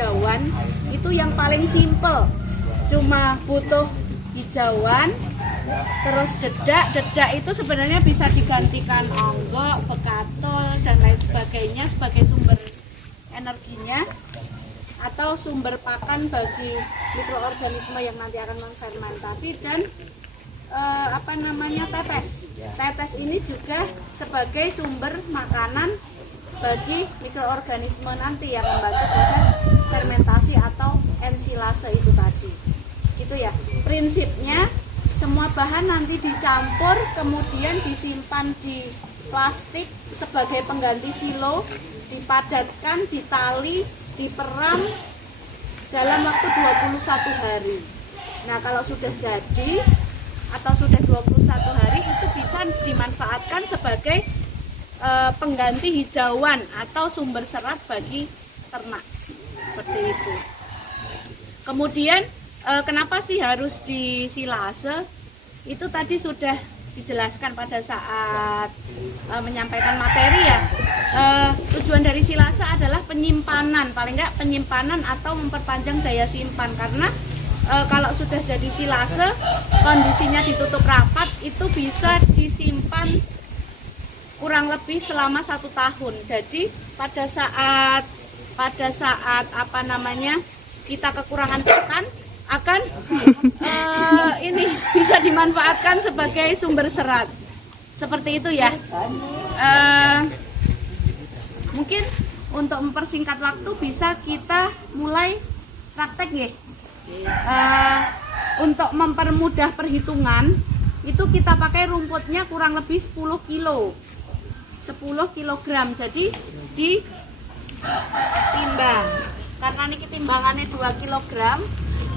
hijauan itu yang paling simple, cuma butuh hijauan, terus dedak itu sebenarnya bisa digantikan onggok, bekatul dan lain sebagainya sebagai sumber energinya atau sumber pakan bagi mikroorganisme yang nanti akan menfermentasi. Dan tetes ini juga sebagai sumber makanan bagi mikroorganisme nanti yang membantu proses fermentasi atau ensilase itu tadi. Itu ya prinsipnya. Semua bahan nanti dicampur kemudian disimpan di plastik sebagai pengganti silo, dipadatkan, ditali, diperam dalam waktu 21 hari. Nah, kalau sudah jadi atau sudah 21 hari itu bisa dimanfaatkan sebagai pengganti hijauan atau sumber serat bagi ternak. Seperti itu. Kemudian kenapa sih harus disilase? Itu tadi sudah dijelaskan pada saat menyampaikan materi ya. Tujuan dari silase adalah penyimpanan, paling enggak penyimpanan atau memperpanjang daya simpan. Karena kalau sudah jadi silase, kondisinya ditutup rapat, itu bisa disimpan kurang lebih selama 1 tahun. Jadi pada saat kita kekurangan pakan, akan ini bisa dimanfaatkan sebagai sumber serat. Seperti itu ya. Mungkin untuk mempersingkat waktu bisa kita mulai praktek ya. Untuk mempermudah perhitungan itu kita pakai rumputnya kurang lebih 10 kilo 10 kilogram. Jadi ditimbang, karena ini timbangannya 2 kilogram.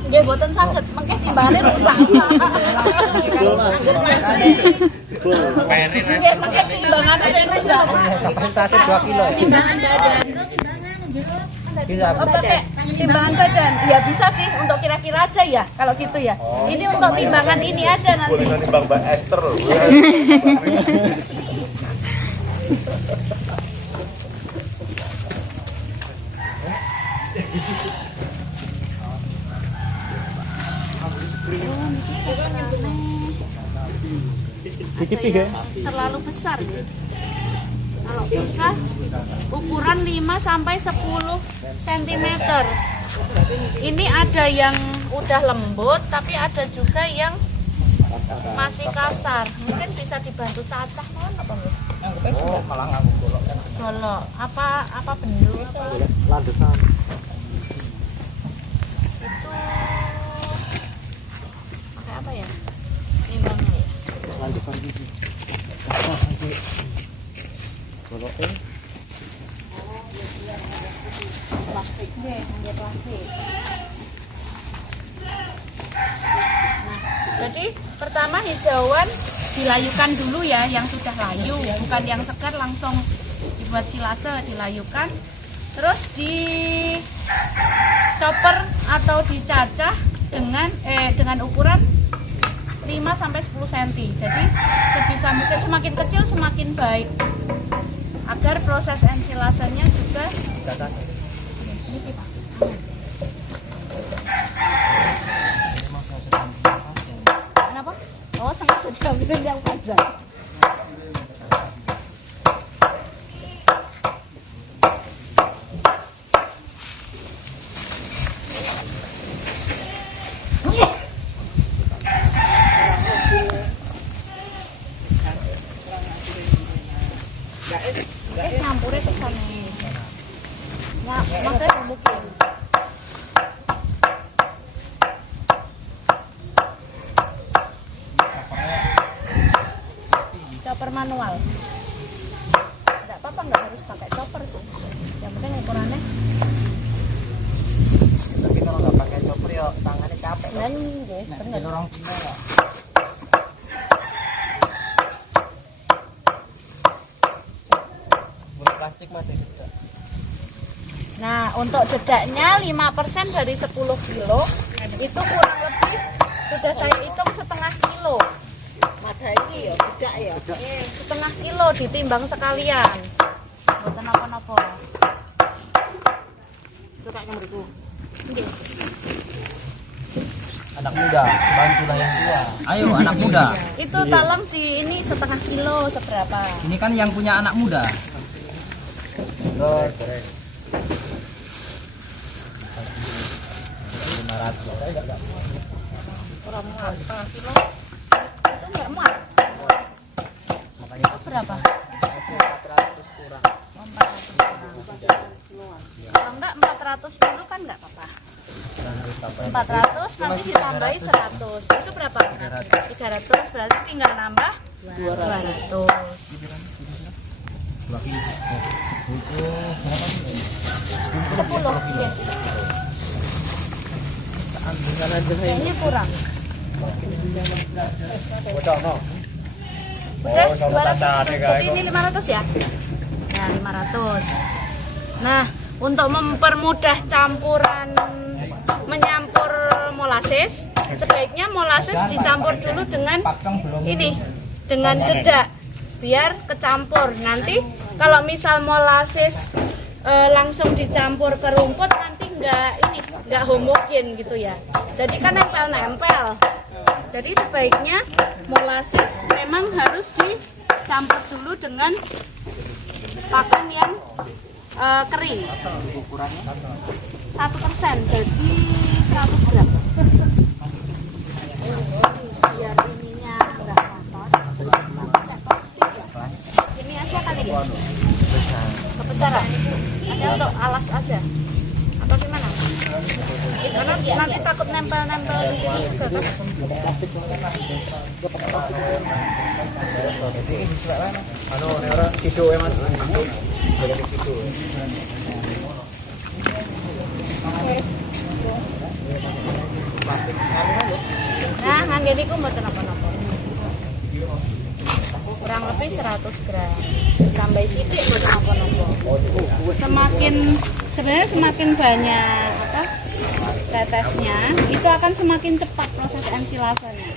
Nggih mboten saged, mengke timbangane rusak. Nggih mengke timbangane sing rusak. Kapasitasnya 2 kilo. Timbangan badan. Bisa. Timbangan badan. Ya bisa sih untuk kira-kira aja ya kalau gitu ya. Ini untuk timbangan ini aja nanti. Boleh nimbang Mbak Esther loh. Terlalu besar ya. Kalau bisa ukuran 5 sampai 10 cm. Ini ada yang udah lembut tapi ada juga yang masih kasar. Mungkin bisa dibantu cacah mohon apa Bu? Oh, malah nganggo golok kan. Golok apa bendu apa? Landesan. Itu pakai apa ya? Nimbangnya ya. Landesan ini. Apa nanti goloknya? Plastik deh, dia plastik. Nah, jadi pertama hijauan dilayukan dulu ya, yang sudah layu, bukan yang segar langsung dibuat silase, dilayukan. Terus dicoper atau dicacah dengan ukuran 5 sampai 10 cm. Jadi sebisa mungkin semakin kecil semakin baik. Agar proses ensilasenya juga Cacat. kenapa? Oh, sengaja diambil yang panjang. Campurnya ke sana. Ya, makanya mungkin. Chopper manual. Enggak apa-apa, enggak harus pakai chopper sih. Yang penting ukurannya. Tapi kalau nggak pakai chopper ya tangannya capek. Dan nggih, bener. Dorong kilo ya. Plastik mah tidak. Nah, untuk dedaknya 5% dari 10 kilo itu kurang lebih sudah saya hitung setengah kilo. Mada ini ya, dedak ya. Setengah kilo ditimbang sekalian. Mboten napa-napa. Coba yang beriku. Nggih. Anak muda, bantulah yang tua. Ayo anak muda. Itu talam di ini setengah kilo seberapa? Ini kan yang punya anak muda. Terus 500. Kurang muat setengah kilo. Itu enggak muat. Makanya Berapa? 400 kurang. 400 kalau enggak 400 dulu kan enggak apa-apa. 400 nanti ditambahi 100. Itu berapa? 300 berarti tinggal nambah 200. 10 ya. Kayaknya kurang. Bocor no. Udah, Oh, sama 200. tata, Jadi ini 500 ya? Ya, 500. Nah, untuk mempermudah campuran menyampur molases, sebaiknya molases dicampur dulu dengan ini, dengan dedak biar kecampur. Nanti kalau misal molases langsung dicampur ke rumput nanti nggak homogen gitu ya. Jadi kan nempel-nempel. Jadi sebaiknya molases memang harus dicampur dulu dengan pakan yang kering. Ukurannya 1%, jadi 100 gram. Biar ininya enggak kotor. Ini aja kali ya? Kebesaran. Aja untuk alas aja. Atau gimana? Karena nanti takut nempel-nempel di sini juga kan. anu ini orang kido ya Mas. Boleh kido. Plastik Nah, ngangge niku mboten napa-napa. Kurang lebih 100 gram. Tambah sithik mboten napa-napa. Sebenarnya semakin banyak tetesnya, itu akan semakin cepat proses ensilasenya.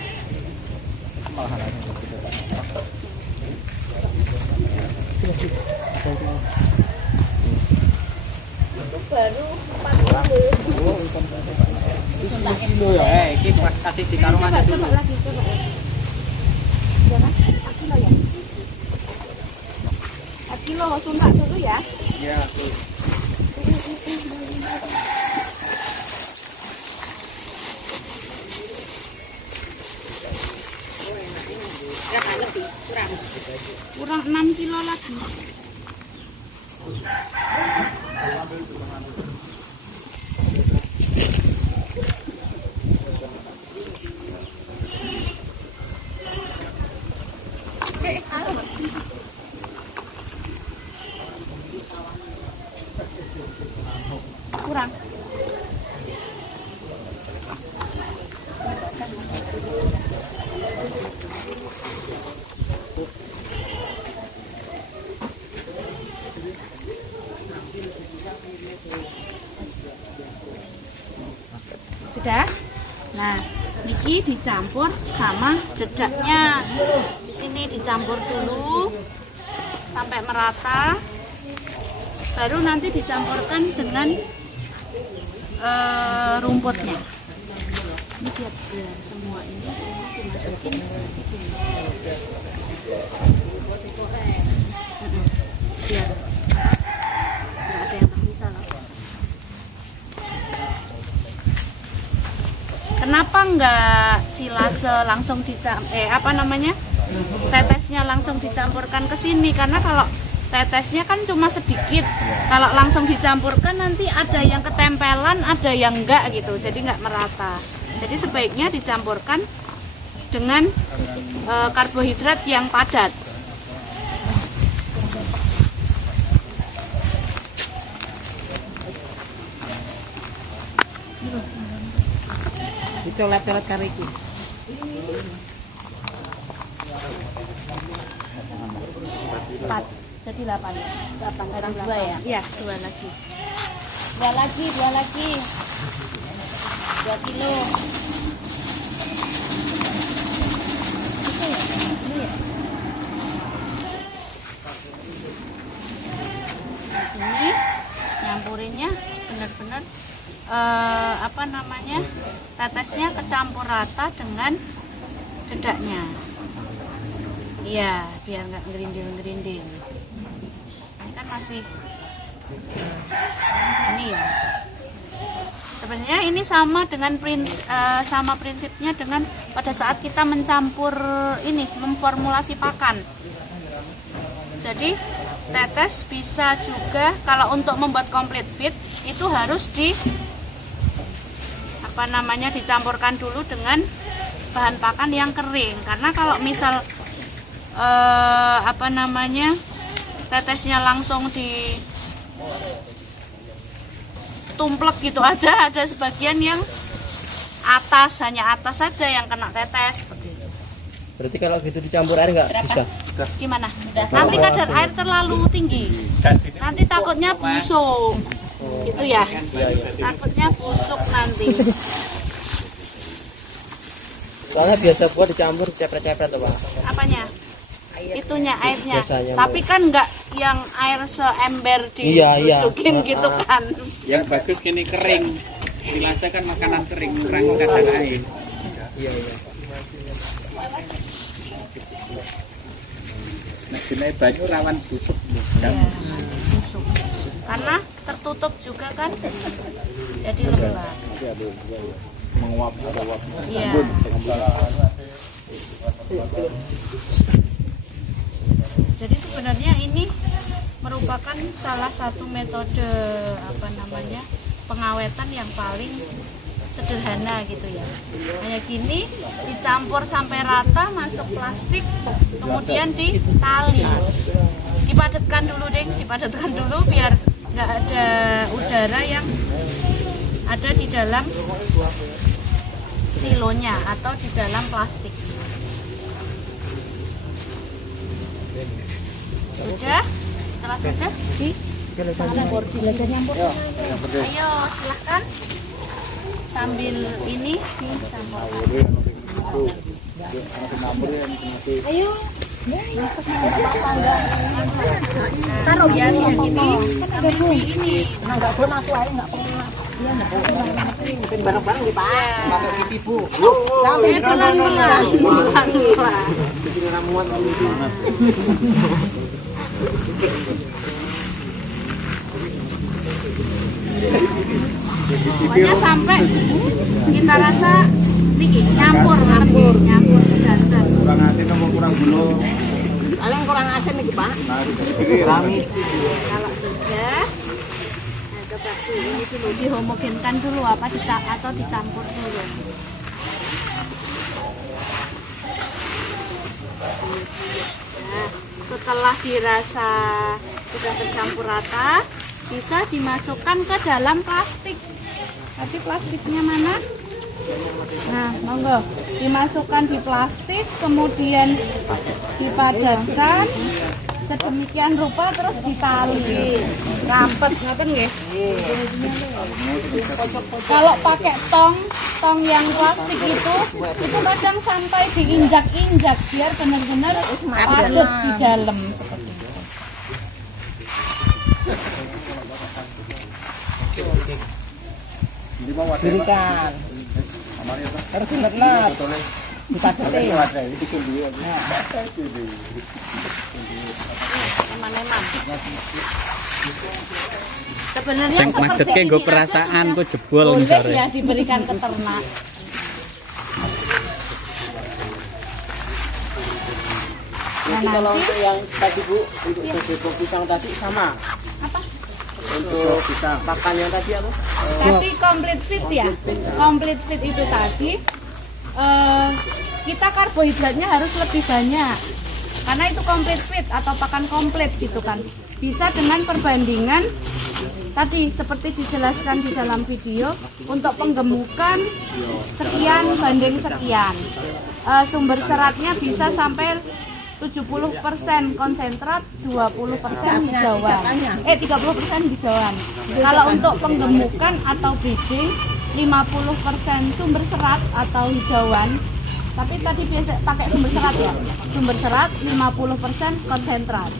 Itu baru 40. kilo ya. Iki pas kasih di karung aja dulu. Coba lagi. Jangan, 4 kilo ya? 4 kilo, suntak dulu ya. Iya. Kurang 6 kilo lagi. Kurang. Sudah. Nah, ini dicampur sama dedaknya. Di sini dicampur dulu sampai merata. Baru nanti dicampurkan dengan rumputnya. Ini biar semua ini dimasukin begini. Biar nggak ada yang tersisa loh. Kenapa nggak silase langsung tetesnya langsung dicampurkan ke sini? Karena kalau tetesnya kan cuma sedikit. Kalau langsung dicampurkan nanti ada yang ketempelan, ada yang enggak gitu. Jadi nggak merata. Jadi sebaiknya dicampurkan dengan karbohidrat yang padat. Colet-colet kari iki. Empat, jadi 8. 8 orang 2 ya? Iya, 2 lagi. 2 lagi. 2 kilo. Ini nyampurinnya benar-benar tetesnya kecampur rata dengan dedaknya. Iya, biar nggak ngerindil-ngerindil. Ini kan masih ini ya. Sebenarnya ini sama dengan prinsipnya dengan pada saat kita mencampur ini, memformulasi pakan. Jadi tetes bisa juga kalau untuk membuat complete fit itu harus dicampurkan dulu dengan bahan pakan yang kering. Karena kalau misal tetesnya langsung ditumplek gitu aja, ada sebagian yang hanya atas saja yang kena tetes seperti itu. Berarti kalau gitu dicampur air nggak bisa? Gimana? Nanti kadar air terlalu tinggi, nanti takutnya busuk gitu ya, takutnya busuk nanti. Soalnya biasa buat dicampur cepret-cepret atau apa? Apanya? Itunya airnya. Biasanya Tapi kan nggak yang air seember dibujukin gitu kan. Yang bagus gini kering. Silase kan makanan kering, kurang kadar air. Iya. Nah, gini banyu rawan busuk. Ya, busuk. Karena tertutup juga kan. Jadi lembab. Menguap. Iya. Jadi sebenarnya ini merupakan salah satu metode pengawetan yang paling sederhana gitu ya. Hanya gini, dicampur sampai rata, masuk plastik, kemudian ditali. Dipadatkan dulu biar nggak ada udara yang ada di dalam silonya atau di dalam plastik. Sudah? Setelah sudah belajar nyampur. Ayo silahkan sambil ini dicampurkan. Ayo. Taruh ya gini sambil di ini. Enggak belum aku aja enggak pernah. Iya enggak pernah. Bareng-bareng di Pak. Masuk pipi, Bu. Sampai pelan-pelan. Bikin ramuan banget. Pokoknya sampai kita rasa niki nyampur sedanten. Kurang asin atau kurang gula? Paling kurang asin nih Pak. Kalau sudah, nah coba ini dulu dihomogenkan dulu atau dicampur dulu. Nah, setelah dirasa sudah tercampur rata, bisa dimasukkan ke dalam plastik. Tadi plastiknya mana? Nah, monggo dimasukkan di plastik, kemudian dipadatkan sedemikian rupa, terus ditali rapet, ngoten nggih. Kalau pakai tong yang plastik itu kadang sampai diinjak-injak biar benar-benar padat di dalam seperti itu. Dirikan. Harus benar. Dipadatin. Eman-eman. Sebenarnya Sing macetke nggo perasaan ku jebol boleh ngisore. ya diberikan ke ternak. Nanti kalau untuk yang tadi Bu, untuk pisang tadi sama. Apa? Untuk pisang pakan yang tadi apa? Tadi complete fit ya. Complete fit itu tadi kita karbohidratnya harus lebih banyak. Karena itu complete fit atau pakan komplit gitu kan. Bisa dengan perbandingan tadi seperti dijelaskan di dalam video, untuk penggemukan sekian banding sekian. Sumber seratnya bisa sampai 70% konsentrat, 20% hijauan. 30% hijauan. Kalau untuk penggemukan atau breeding 50% sumber serat atau hijauan. Tapi tadi biasa pakai sumber serat ya. Sumber serat 50% konsentrat.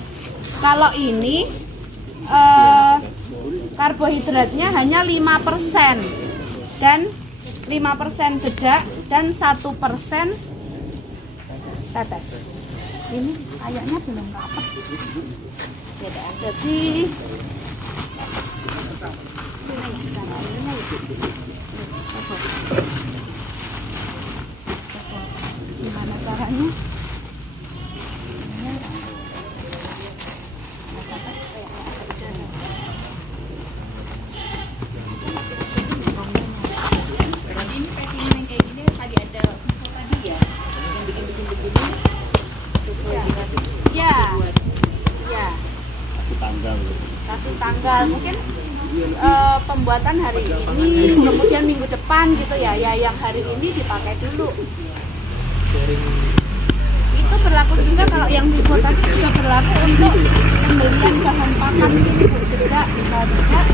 Kalau ini karbohidratnya hanya 5% dan 5% dedak dan 1% tetes. Ini kayaknya belum rapat. Jadi gimana caranya? Ini packing yang kayak gini tadi ada info tadi ya, yang bikin begini sesuai dengan Ya, ya. Kasih tanggal mungkin pembuatan hari ini, kemudian minggu depan gitu ya. Ya yang hari ini dipakai dulu. Itu berlaku juga kalau yang Ibu tadi juga berlaku untuk pembelian bahan pakan ini Bu. Tidak, tidak.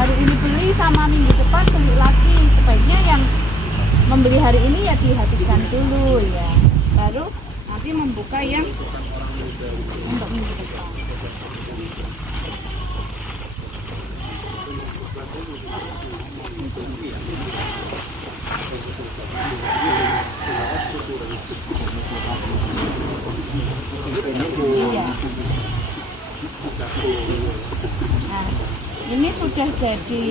Hari ini beli sama minggu depan beli lagi. Sebaiknya yang membeli hari ini ya dihabiskan dulu ya. Baru nanti membuka yang untuk minggu depan. Iya. Nah, ini sudah jadi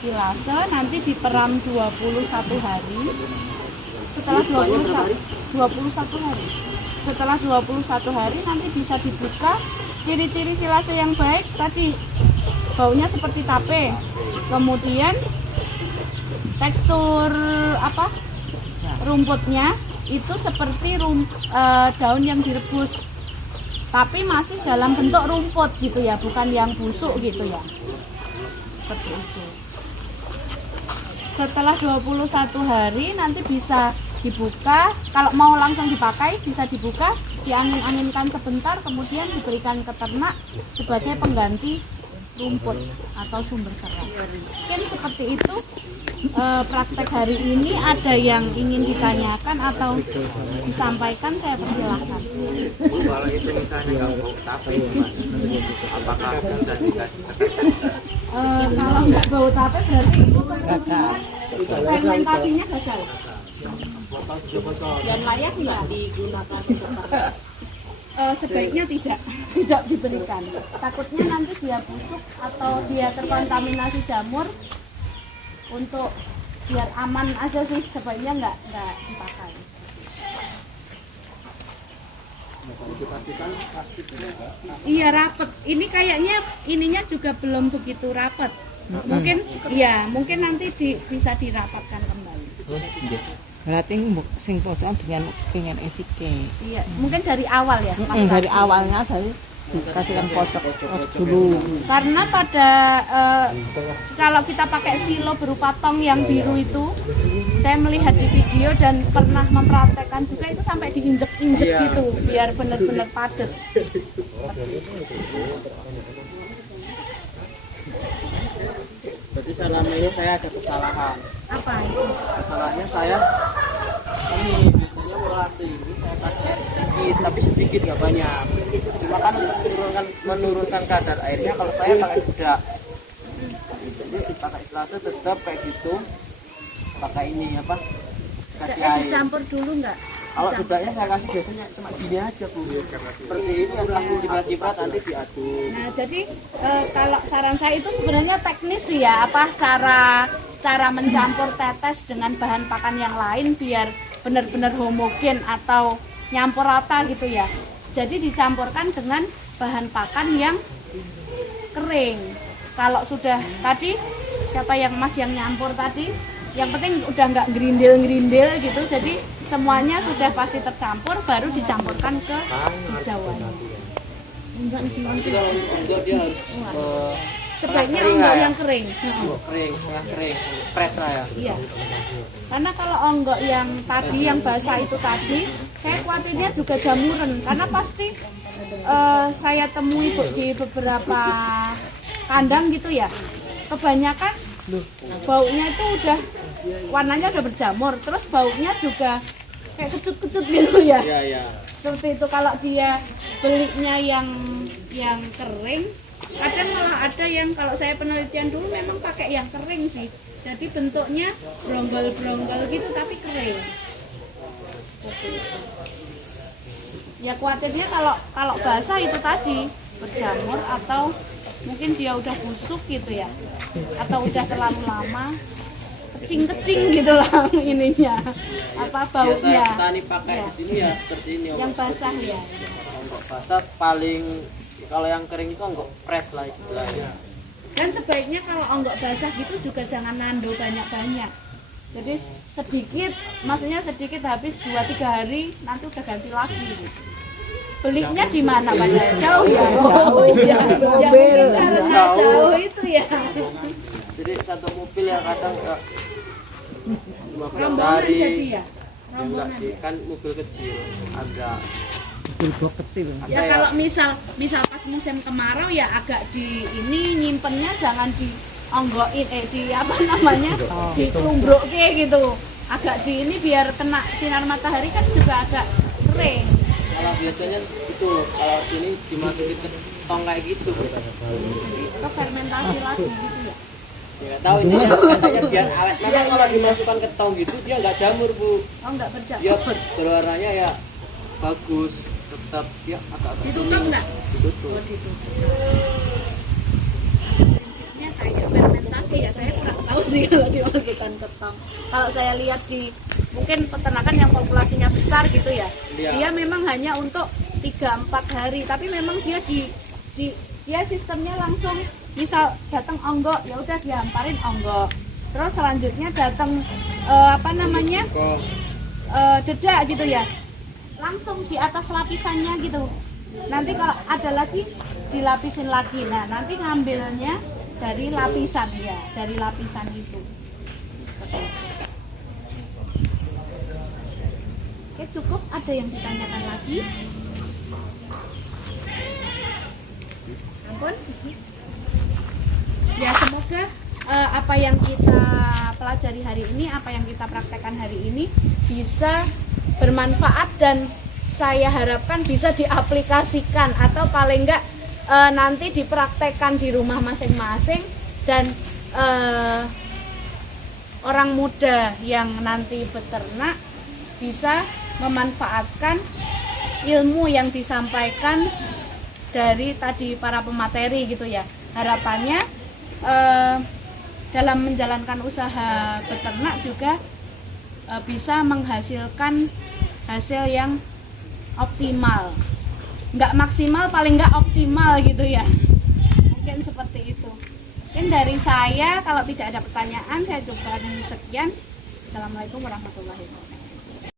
silase, nanti diperam 21 hari. Setelah 21 hari. Setelah 21 hari nanti bisa dibuka. Ciri-ciri silase yang baik tadi baunya seperti tape. Kemudian tekstur rumputnya itu seperti daun yang direbus, tapi masih dalam bentuk rumput gitu ya, bukan yang busuk gitu ya. Seperti itu. Setelah 21 hari nanti bisa dibuka. Kalau mau langsung dipakai bisa dibuka, diangin-anginkan sebentar, kemudian diberikan ke ternak sebagai pengganti rumput atau sumber serat. Mungkin seperti itu praktek hari ini. Ada yang ingin ditanyakan atau disampaikan, saya persilahkan. Kalau itu misalnya nggak bau tape, apakah bisa dikasih? Kalau nggak bau tape berarti itu fermentasinya gagal dan layak nggak digunakan. Sebaiknya tidak diberikan. Takutnya nanti dia busuk atau dia terkontaminasi jamur. Untuk biar aman aja sih, sebaiknya nggak dipakai. Iya rapet. Ini kayaknya ininya juga belum begitu rapet. Mungkin nanti bisa dirapatkan kembali. Berarti sing pojokan dengan pengen esike. Iya, mungkin dari awal ya. Dari awalnya dari dikasihkan pojok dulu. Karena pada kalau kita pakai silo berupa tong yang biru itu, saya melihat di video dan pernah mempraktekkan juga, itu sampai diinjek-injek gitu biar benar-benar padat. Berarti selama ini saya ada kesalahan. Apa itu? Kesalahannya saya ini biasanya melati ini saya kasih air sedikit, tapi sedikit nggak banyak. Cuma kan untuk menurunkan kadar airnya, kalau saya pakai bedak. Jadi dipakai silase tetap kayak gitu. Pakai ini kasih air. Dicampur dulu nggak? Kalau bedaknya saya kasih biasanya cuma gini aja Bu. Seperti ini yang langsung ciprat-ciprat nanti diaduk. Nah, jadi kalau saran saya itu sebenarnya teknis sih ya, cara mencampur tetes dengan bahan pakan yang lain biar benar-benar homogen atau nyampur rata gitu ya. Jadi dicampurkan dengan bahan pakan yang kering. Kalau sudah tadi siapa yang Mas yang nyampur tadi, yang penting udah nggak gerindil gitu, jadi semuanya sudah pasti tercampur, baru dicampurkan ke hijauan. Nanti kalau untuk dia harus Sebaiknya kering onggok lah ya? yang kering. Kering, setengah kering, press lah ya. Iya. Karena kalau onggok yang tadi, yang basah itu tadi, saya khawatirnya juga jamuran. Karena pasti saya temui di beberapa kandang gitu ya, kebanyakan baunya itu udah, warnanya udah berjamur, terus baunya juga kayak kecut-kecut gitu ya. Iya. Seperti itu. Kalau dia belinya yang kering, Kadang malah ada yang kalau saya penelitian dulu memang pakai yang kering sih. Jadi bentuknya bronggol-bronggol gitu tapi kering. Ya khawatirnya kalau basah itu tadi berjamur atau mungkin dia udah busuk gitu ya, atau udah terlalu lama kecing-kecing gitu lah ininya, apa Biasa baunya. petani pakai Ya. di sini ya seperti ini. Yang basah ya. Onggok basah paling, kalau yang kering itu onggok press lah istilahnya. Dan sebaiknya kalau onggok basah gitu juga jangan nando banyak-banyak. Jadi sedikit, maksudnya sedikit habis 2-3 hari nanti udah ganti lagi gitu. Belinya di mana Pak? Jauh ya? Oh iya. Ya mungkin karena jauh itu ya. Jadi satu mobil yang kadang ya 15 Rombongan hari. jadi ya? Ya enggak sih, kan mobil kecil agak Bulbok kecil. Ya kalau misal pas musim kemarau ya agak di ini nyimpennya jangan di onggokin di apa namanya di tumbroke gitu, agak di ini biar kena sinar matahari kan juga agak kering. kalau biasanya itu kalau sini dimasukin ke tong kayak gitu. Itu fermentasi lagi gitu ya. Ya nggak tahu ini katanya biar awet. Memang kalau dimasukkan ke tong gitu dia nggak jamur bu. Oh enggak berjamur. Dia berwarnanya ya bagus, tetap ya agak-agak Ditutup kuning. nggak? Ditutup. Oh ditutup. Prinsipnya kayak fermentasi ya, saya kurang tahu sih kalau dimasukkan ke tong. Kalau saya lihat di mungkin peternakan yang populasinya besar gitu ya, Iya. dia memang hanya untuk 3-4 hari, tapi memang dia dia sistemnya langsung misal datang onggok ya udah dihamparin onggok, terus selanjutnya datang apa namanya dedak gitu ya, langsung di atas lapisannya gitu. Nanti kalau ada lagi dilapisin lagi. Nah nanti ngambilnya dari lapisan ya, dari lapisan itu. Seperti itu. Oke cukup, ada yang ditanyakan lagi? Ampun. Ya semoga apa yang kita pelajari hari ini, apa yang kita praktekkan hari ini bisa bermanfaat dan saya harapkan bisa diaplikasikan atau paling enggak nanti dipraktekkan di rumah masing-masing dan orang muda yang nanti beternak bisa memanfaatkan ilmu yang disampaikan dari tadi para pemateri gitu ya. Harapannya dalam menjalankan usaha beternak juga bisa menghasilkan hasil yang optimal, nggak maksimal paling nggak optimal gitu ya, mungkin seperti itu. Mungkin dari saya, kalau tidak ada pertanyaan saya coba sekian. Assalamualaikum warahmatullahi wabarakatuh.